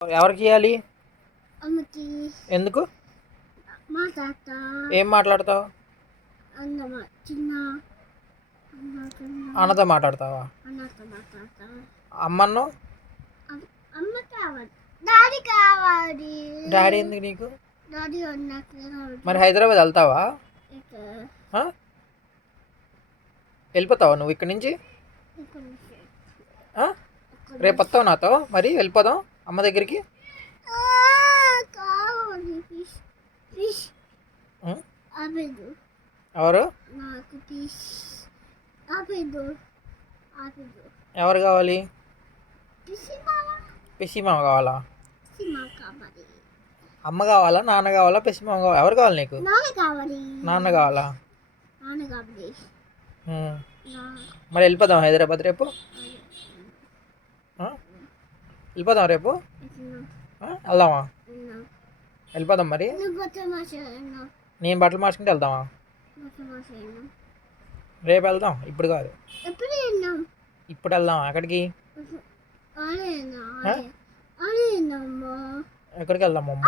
ఎవరికి ఇవ్వాలి? అమ్మకి. ఎందుకు? మాట్లాడతా. ఏం మాట్లాడతావు? అన్నమా చిన్న అన్నతో మాట్లాడతావా? అన్నతో మాట్లాడతా. అమ్మను? అమ్మ కావాలి, డాడీ కావాలి. డాడీ ఎందుకు నీకు? డాడీ ఉన్నట్టు. మరి హైదరాబాద్ వెళ్తావా? ఆ? వెళ్ళిపోతావా నువ్వు ఇక్కడి నుంచి? ఆ? రేపు వస్తావు నాతో? మరి వెళ్ళిపోదాం అమ్మ దగ్గరికి. కావాలి ఫిష్. ఫిష్ ఆపేదు. ఎవరు? నాకు ఫిష్ ఆపేదు. ఆపేదు. ఎవరు కావాలి? ఫిష్ మావా. పిసిమామ కావాలా? ఫిష్ మావ కావాలి. అమ్మ కావాలా, నాన్న కావాలా, పిసిమామ కావాలా? ఎవరు కావాలి నీకు? నాన్న కావాలి. నాన్న కావాలా? నాన్న కావాలి. మరి వెళ్ళిపోదాం హైదరాబాద్ రేపు? వెళ్ళిపోదాం రేపు? వెళ్దామా? వెళ్ళిపోదాం మరి. నేను బట్టలు మార్చుకుంటే వెళ్దామా? రేపు వెళ్దాం, ఇప్పుడు కాదు. ఇప్పుడు వెళ్దాం. ఎక్కడికి? ఎక్కడికి వెళ్దాం అమ్మ?